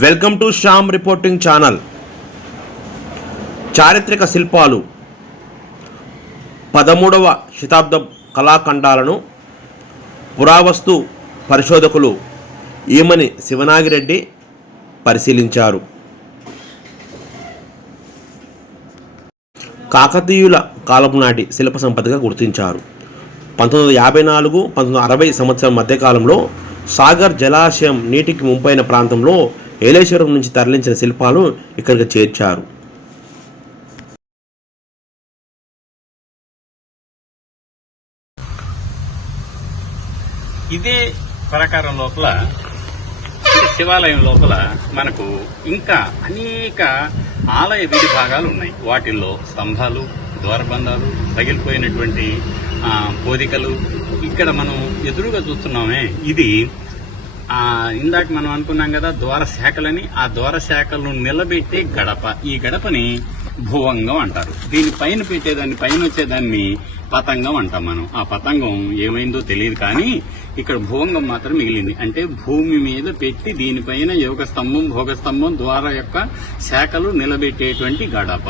Welcome to Shyam reporting channel. చారిత్రక శిల్పాలు పదమూడవ శతాబ్దం కళాఖండాలను పురావస్తు పరిశోధకులు ఈమని శివనాగిరెడ్డి పరిశీలించారు. కాకతీయుల కాలం నాటి శిల్ప సంపదగా గుర్తించారు. పంతొమ్మిది వందల యాభై నాలుగు పంతొమ్మిది వందల అరవై సంవత్సరం మధ్యకాలంలో సాగర్ జలాశయం నీటికి ముంపైన ప్రాంతంలో ఏలేశ్వరం నుంచి తరలించిన శిల్పాలు ఇక్కడికి చేర్చారు. ఇదే ప్రాకారం లోపల శివాలయం లోపల మనకు ఇంకా అనేక ఆలయ విధి భాగాలు ఉన్నాయి. వాటిల్లో స్తంభాలు ద్వారబంధాలు పగిలిపోయినటువంటి ఆ, పోదికలు. ఇక్కడ మనం ఎదురుగా చూస్తున్నామే ఇది ఇందాక మనం అనుకున్నాం కదా ద్వార శాఖలని ఆ ద్వార శాఖలను నిలబెట్టే గడప. ఈ గడపని భువంగం అంటారు. దీని పైన పెట్టేదాన్ని పైన వచ్చేదాన్ని పతంగం అంటాం మనం. ఆ పతంగం ఏమైందో తెలియదు కానీ ఇక్కడ భువంగం మాత్రం మిగిలింది. అంటే భూమి మీద పెట్టి దీనిపైన యోగ స్తంభం భోగ స్తంభం ద్వార యొక్క శాఖలు నిలబెట్టేటువంటి గడప.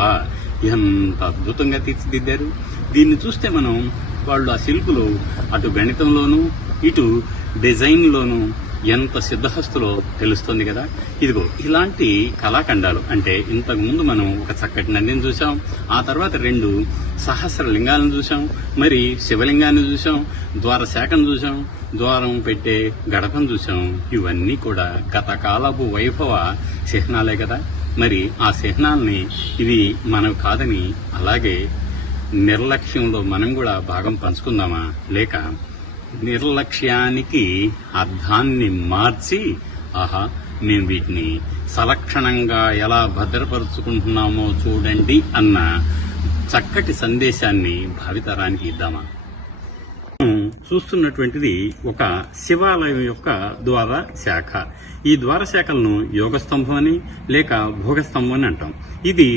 ఎంత అద్భుతంగా తీర్చిదిద్దారు. దీన్ని చూస్తే మనం వాళ్ళు ఆ శిల్పులు అటు గణితంలోనూ ఇటు డిజైన్లోనూ ఎంత సిద్ధహస్తులో తెలుస్తుంది కదా. ఇదిగో ఇలాంటి కళాఖండాలు అంటే ఇంతకు ముందు మనం ఒక చక్కటి నందిని చూసాం ఆ తర్వాత రెండు సహస్ర లింగాలను చూసాం మరి శివలింగాన్ని చూసాం ద్వార శాఖను చూసాం ద్వారం పెట్టే గడపను చూసాం ఇవన్నీ కూడా గత కాలపు వైభవ చిహ్నాలే కదా. మరి ఆ చిహ్నాల్ని ఇవి మనం కాదని అలాగే నిర్లక్ష్యంలో మనం కూడా భాగం పంచుకుందామా? లేక నిర్లక్ష్యానికి అర్థాన్ని మార్చి ఆహా మేము వీటిని సలక్షణంగా ఎలా భద్రపరుచుకుంటున్నామో చూడండి అన్న చక్కటి సందేశాన్ని భావితరానికి ఇద్దామా? చూస్తున్నటువంటిది ఒక శివాలయం యొక్క ద్వార శాఖ. ఈ ద్వార శాఖలను యోగ స్తంభం అని లేక భోగ స్తంభం అని అంటాం. ఇది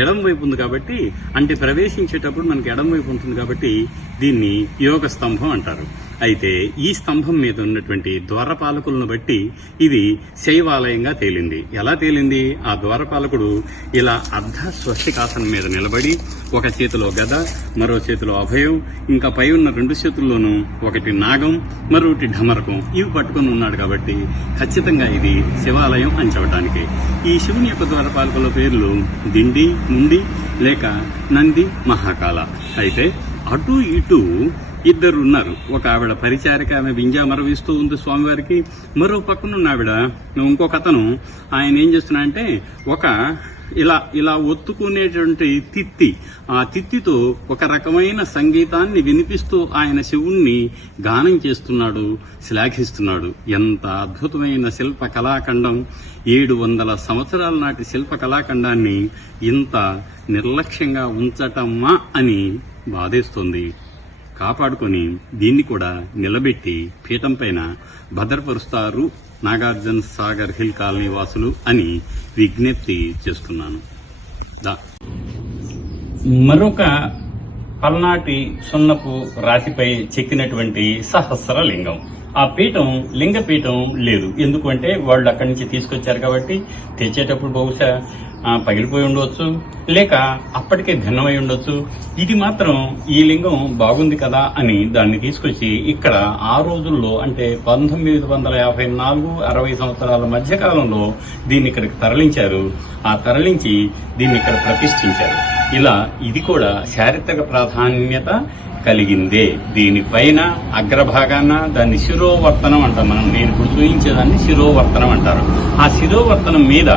ఎడం వైపు ఉంది కాబట్టి అంటే ప్రవేశించేటప్పుడు మనకి ఎడం వైపు ఉంటుంది కాబట్టి దీన్ని యోగ స్తంభం అంటారు. అయితే ఈ స్తంభం మీద ఉన్నటువంటి ద్వారపాలకులను బట్టి ఇది శైవాలయంగా తేలింది. ఎలా తేలింది? ఆ ద్వారపాలకుడు ఇలా అర్ధ స్వస్తికాసనం మీద నిలబడి ఒక చేతిలో గద మరో చేతిలో అభయం ఇంకా పై ఉన్న రెండు చేతుల్లోనూ ఒకటి నాగం మరొకటి ఢమరకం. ఇవి పట్టుకుని ఉన్నాడు కాబట్టి ఖచ్చితంగా ఇది శివాలయం అని చెప్పడానికి ఈ శివుని యొక్క ద్వారపాలకుల పేర్లు దిండి ముండి లేక నంది మహాకాల అయితే అటు ఇటు ఇద్దరు ఉన్నారు ఒక ఆవిడ పరిచారిక ఆమె వింజా మరవిస్తూ ఉంది స్వామివారికి. మరో పక్కన ఉన్న ఆవిడ ఇంకొక అతను ఆయన ఏం చేస్తున్నా అంటే ఒక ఇలా ఇలా ఒత్తుకునేటువంటి తిత్తి ఆ తిత్తితో ఒక రకమైన సంగీతాన్ని వినిపిస్తూ ఆయన శివుణ్ణి గానం చేస్తున్నాడు శ్లాఘిస్తున్నాడు. ఎంత అద్భుతమైన శిల్ప కళాఖండం. ఏడు వందల సంవత్సరాల నాటి శిల్ప కళాఖండాన్ని ఇంత నిర్లక్ష్యంగా ఉంచటమ్మా అని బాధేస్తుంది. కాపాడుకొని దీన్ని కూడా నిలబెట్టి పీఠం పైన భద్రపరుస్తారు నాగార్జున సాగర్ హిల్ కాలనీ వాసులు అని విజ్ఞప్తి చేస్తున్నాను. మరొక పల్నాటి సున్నపు రాతిపై చెక్కినటువంటి సహస్ర లింగం ఆ పీఠం లింగ పీఠం లేదు. ఎందుకంటే వాళ్ళు అక్కడి నుంచి తీసుకొచ్చారు కాబట్టి తెచ్చేటప్పుడు బహుశా పగిలిపోయి ఉండవచ్చు లేక అప్పటికే భిన్నమై ఉండొచ్చు. ఇది మాత్రం ఈ లింగం బాగుంది కదా అని దాన్ని తీసుకొచ్చి ఇక్కడ ఆ రోజుల్లో అంటే పంతొమ్మిది వందల యాభై నాలుగు అరవై సంవత్సరాల మధ్యకాలంలో దీన్ని ఇక్కడికి తరలించారు. ఆ తరలించి దీన్ని ఇక్కడ ప్రతిష్ఠించారు. ఇలా ఇది కూడా చారిత్రక ప్రాధాన్యత కలిగిందే. దీనిపైన అగ్రభాగాన దాన్ని శిరోవర్తనం అంటాం మనం. నేను ఇప్పుడు చూపించేదాన్ని శిరోవర్తనం అంటారు. ఆ శిరోవర్తనం మీద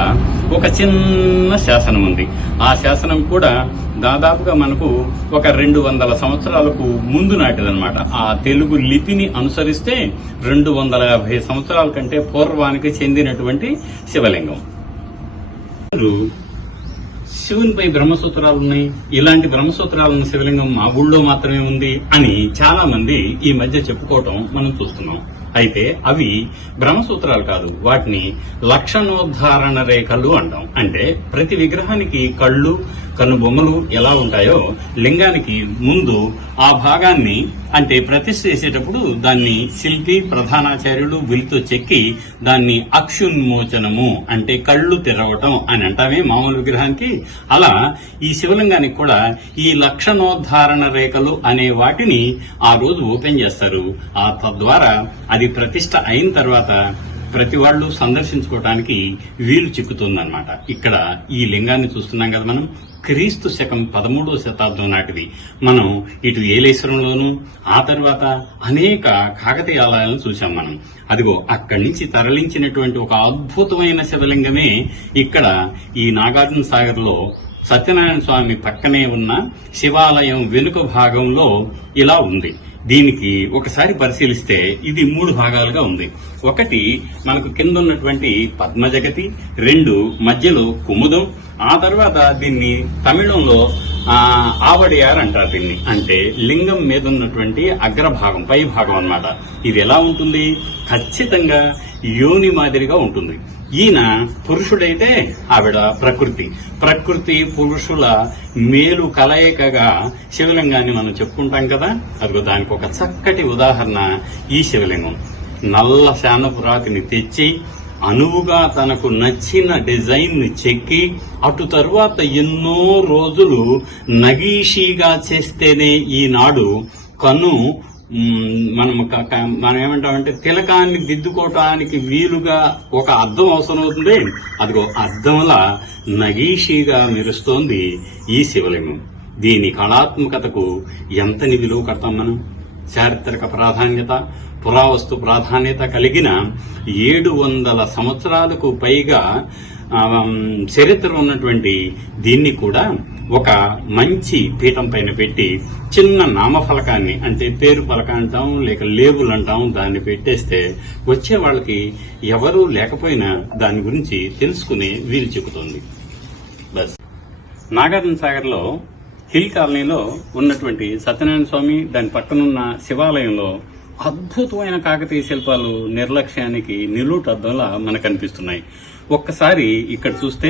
ఒక చిన్న శాసనం ఉంది. ఆ శాసనం కూడా దాదాపుగా మనకు ఒక రెండు వందల సంవత్సరాలకు ముందు నాటిదనమాట ఆ తెలుగు లిపిని అనుసరిస్తే రెండు వందల యాభై సంవత్సరాల కంటే పూర్వానికి చెందినటువంటి శివలింగం. శివునిపై బ్రహ్మసూత్రాలు ఉన్నాయి. ఇలాంటి బ్రహ్మసూత్రాలను శివలింగం మా ఊళ్ళో మాత్రమే ఉంది అని చాలా మంది ఈ మధ్య చెప్పుకోవటం మనం చూస్తున్నాం. అయితే అవి బ్రహ్మసూత్రాలు కాదు వాటిని లక్షణోద్ధారణ రేఖలు అంటాం. అంటే ప్రతి విగ్రహానికి కళ్ళు కనుబొమ్మలు ఎలా ఉంటాయో లింగానికి ముందు ఆ భాగాన్ని అంటే ప్రతిష్ఠ చేసేటప్పుడు దాన్ని శిల్పి ప్రధానాచార్యులు విలితో చెక్కి దాన్ని అక్షున్మోచనము అంటే కళ్ళు తెరవటం అని అంటామే మామూలు విగ్రహానికి. అలా ఈ శివలింగానికి కూడా ఈ లక్షణోద్ధారణ రేఖలు అనే వాటిని ఆ రోజు ఓపెన్ చేస్తారు. ఆ తద్వారా అది ప్రతిష్ట అయిన తర్వాత ప్రతి వాళ్ళు సందర్శించుకోవడానికి వీలు చిక్కుతుందన్నమాట. ఇక్కడ ఈ లింగాన్ని చూస్తున్నాం కదా మనం. క్రీస్తు శకం పదమూడవ శతాబ్దం నాటిది. మనం ఇటు ఏలేశ్వరంలోను ఆ తర్వాత అనేక కాకతీయ ఆలయాలను చూసాం మనం. అదిగో అక్కడి నుంచి తరలించినటువంటి ఒక అద్భుతమైన శివలింగమే ఇక్కడ ఈ నాగార్జున సాగర్లో సత్యనారాయణ స్వామి పక్కనే ఉన్న శివాలయం వెనుక భాగంలో ఇలా ఉంది. దీనికి ఒకసారి పరిశీలిస్తే ఇది మూడు భాగాలుగా ఉంది. ఒకటి మనకు కింద ఉన్నటువంటి పద్మజగతి రెండు మధ్యలో కుముదం ఆ తర్వాత దీన్ని తమిళంలో ఆవడియార్ అంటారు దీన్ని. అంటే లింగం మీద ఉన్నటువంటి అగ్రభాగం పై భాగం అన్నమాట. ఇది ఎలా ఉంటుంది? ఖచ్చితంగా యోని మాదిరిగా ఉంటుంది. ఈయన పురుషుడైతే ఆవిడ ప్రకృతి. ప్రకృతి పురుషుల మేలు కలయికగా శివలింగాన్ని మనం చెప్పుకుంటాం కదా? అదిగో దానికి ఒక చక్కటి ఉదాహరణ ఈ శివలింగం. నల్ల శానపురాతిని తెచ్చి అనువుగా తనకు నచ్చిన డిజైన్ని చెక్కి అటు తరువాత ఎన్నో రోజులు నగీషీగా చేస్తేనే ఈనాడు కను మనం క- మనం ఏమంటామంటే తిలకాన్ని దిద్దుకోవటానికి వీలుగా ఒక అర్థం అవసరం అవుతుంది అదిగో అర్థంలా నగీషీగా మెరుస్తోంది ఈ శివలింగం. దీని కళాత్మకతకు ఎంతని విలువ కడతాం మనం? చారిత్రక ప్రాధాన్యత పురావస్తు ప్రాధాన్యత కలిగిన ఏడు వందల సంవత్సరాలకు పైగా చరిత్ర ఉన్నటువంటి దీన్ని కూడా ఒక మంచి పీఠం పైన పెట్టి చిన్న నామఫలకాన్ని అంటే పేరు ఫలక అంటాం లేక లేబుల్ అంటాం దాన్ని పెట్టేస్తే వచ్చే వాళ్ళకి ఎవరూ లేకపోయినా దాని గురించి తెలుసుకునే వీలు చెబుతోంది. బస్. నాగార్జున సాగర్లో హిల్ కాలనీలో ఉన్నటువంటి సత్యనారాయణ స్వామి దాని పక్కనున్న శివాలయంలో అద్భుతమైన కాకతీయ శిల్పాలు నిర్లక్ష్యానికి నిలుటద్దంలా మనకు అనిపిస్తున్నాయి ఒక్కసారి ఇక్కడ చూస్తే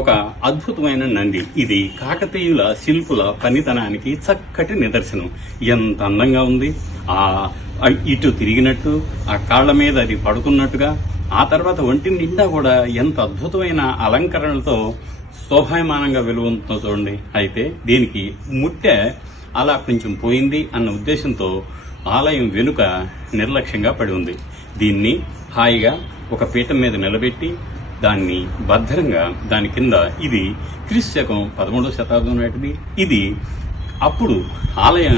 ఒక అద్భుతమైన నంది. ఇది కాకతీయుల శిల్పుల పనితనానికి చక్కటి నిదర్శనం. ఎంత అందంగా ఉంది. ఆ ఇటు తిరిగినట్టు ఆ కాళ్ళ మీద అది పడుకున్నట్టుగా ఆ తర్వాత ఒంటి నిండా కూడా ఎంత అద్భుతమైన అలంకరణలతో శోభాయమానంగా వెలువతుందో చూడండి. అయితే దీనికి ముట్టె అలా కొంచెం పోయింది అన్న ఉద్దేశంతో ఆలయం వెనుక నిర్లక్ష్యంగా పడి ఉంది. దీన్ని హాయిగా ఒక పీఠం మీద నిలబెట్టి దాన్ని భద్రంగా దాని కింద ఇది క్రీస్తు శకం పదమూడవ శతాబ్దం నాటిది. ఇది అప్పుడు ఆలయ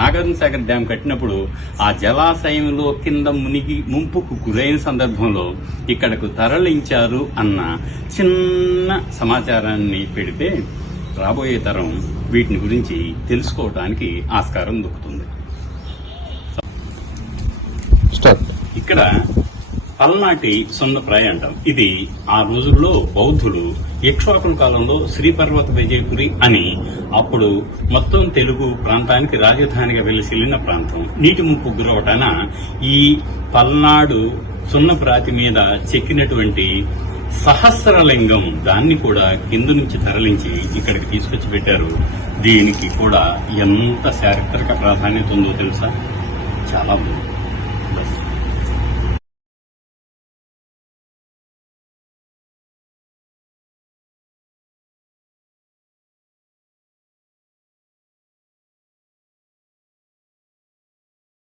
నాగార్జున సాగర్ డ్యామ్ కట్టినప్పుడు ఆ జలాశయంలో కింద మునిగి ముంపుకు గురైన సందర్భంలో ఇక్కడకు తరలించారు అన్న చిన్న సమాచారాన్ని పెడితే రాబోయే తరం వీటిని గురించి తెలుసుకోవడానికి ఆస్కారం దొరుకుతుంది. ఇక్కడ పల్నాటి సున్నప్రాయ అంటాం. ఇది ఆ రోజుల్లో బౌద్ధులు ఇక్ష్వాకుల కాలంలో శ్రీపర్వత విజయపురి అని అప్పుడు మొత్తం తెలుగు ప్రాంతానికి రాజధానిగా వెలిసిల్లిన ప్రాంతం. నీటి ముప్పు గురవటాన ఈ పల్నాడు సున్నప్రాతి మీద చెక్కినటువంటి సహస్రలింగం దాన్ని కూడా కింద నుంచి తరలించి ఇక్కడికి తీసుకొచ్చి పెట్టారు. దీనికి కూడా ఎంత చారిత్రక ప్రాధాన్యత ఉందో తెలుసా? చాలా ఉంది